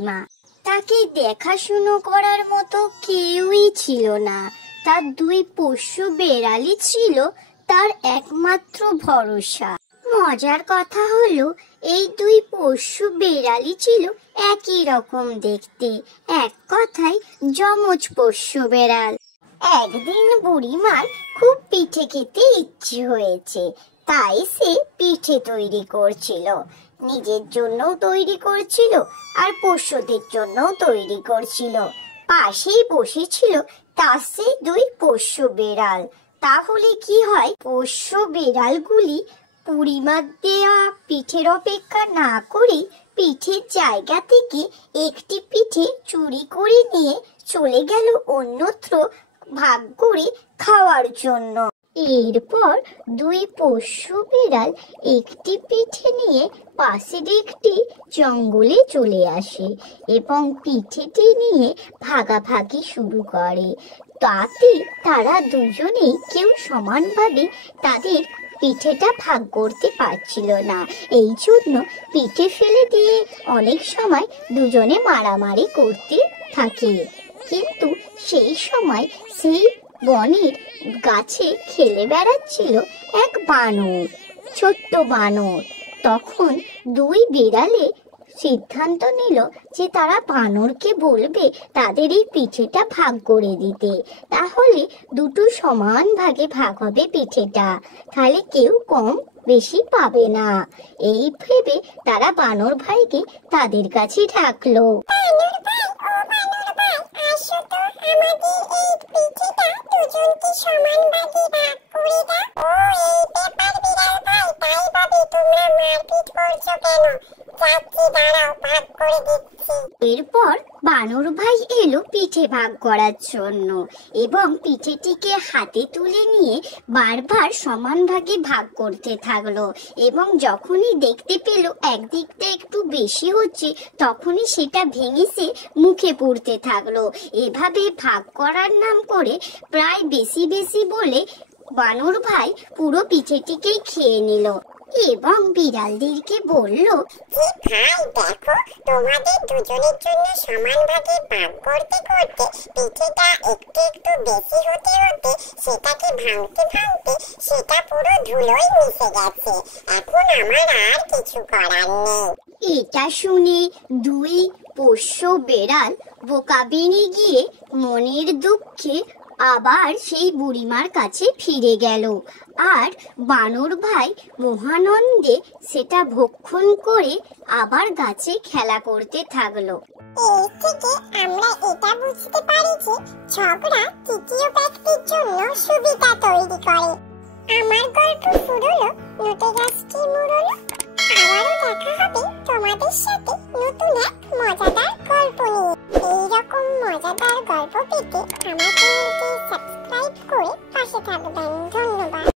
বুড়িমা। তাকে দেখাশুনো করার মতো কেউই ছিল না। তার দুই পোষ্য বেড়ালই ছিল তার একমাত্র ভরসা। মজার কথা হলো এই দুই পোষ্য বেড়ালই ছিল একই রকম দেখতে, এক কথায় যমজ পোষ্য বেড়াল। একদিন বুড়িমার খুব পিঠে খেতে ইচ্ছে হয়েছে, তাই সে পিঠে তৈরি করছিল। নিজের জন্য তৈরি করছিল আর পোষ্যদের জন্য তৈরি করছিল। পাশেই বসেছিল তার সেই দুই পোষ্য বেড়াল। তাহলে কি হয়, পোষ্য বেড়ালগুলি বুড়িমার দেয়া পিঠের অপেক্ষা না করে পিঠের জায়গা থেকে একটি পিঠে চুরি করে নিয়ে চলে গেল অন্যত্র ভাগ করে খাওয়ার জন্য। এরপর দুই পোষ্য বিড়াল একটি পিঠে নিয়ে পাশের একটি জঙ্গলে চলে আসে এবং পিঠেটি নিয়ে ভাগাভাগি শুরু করে। তাতে তারা দুজনেই কেউ সমানভাবে তাদের পিঠেটা ভাগ করতে পারছিল না। এই জন্য পিঠে ফেলে দিয়ে অনেক সময় দুজনে মারামারি করতে থাকে। কিন্তু সেই সময় সেই বনের গাছে খেলে বেড়াচ্ছিল এক বানর, ছোট্ট বানর। তখন দুই বিড়ালে সিদ্ধান্ত নিল যে তারা বানরকে বলবে তাদের এই পিঠেটা ভাগ করে দিতে, তাহলে দুটো সমান ভাগে ভাগ হবে পিঠেটা, তাহলে কেউ কম বেশি পাবে না। এই ভেবে তারা বানর ভাইকে তাদের কাছে ডাকলো। এরপর বানর ভাই এলো পিঠে ভাগ করার জন্য এবং পিঠেটিকে হাতে তুলে নিয়ে বারবার সমান ভাগে ভাগ করতে থাকলো এবং যখনই দেখতে পেল একদিকটা একটু বেশি হচ্ছে তখনই সেটা ভেঙে সে মুখে পুরতে থাকলো। এভাবে ভাগ করার নাম করে প্রায় বেশি বেশি বলে বানর ভাই পুরো পিঠেটিকেই খেয়ে নিল এবং বিড়ালদেরকে বলল, ভাই দেখো, তোমাদের দুজনের জন্য সমান ভাগে ভাগ করতে করতে পিঠেটা একটু একটু বেশি হতে হতে সেটাকে ভাঙতে ভাঙতে সেটা পুরো ধুলোয় মিশে গেছে। এখন আমার আর কিছু করার নেই। এটা শুনে দুই পোষ্য বেড়াল বোকা বেনে গিয়ে মনের দুঃখে আবার সেই বুড়িমার কাছে ফিরে গেল। আর বানর ভাই মহানন্দে সেটা ভক্ষণ করে আবার গাছে খেলা করতে থাকলো। এই থেকে আমরা এটা বুঝতে পারি যে ঝগড়া তৃতীয় ব্যক্তির জন্য সুবিধা তৈরি করে। আমার গল্প ফুরলো, নোটে গাছটি মুড়লো। আবারও দেখা হবে তোমাদের সাথে নতুন এক মজাদার গল্প নিয়ে। এইরকম মজাদার গল্প পেতে আমার চ্যানেলটি সাবস্ক্রাইব করে পাশে থাকবেন।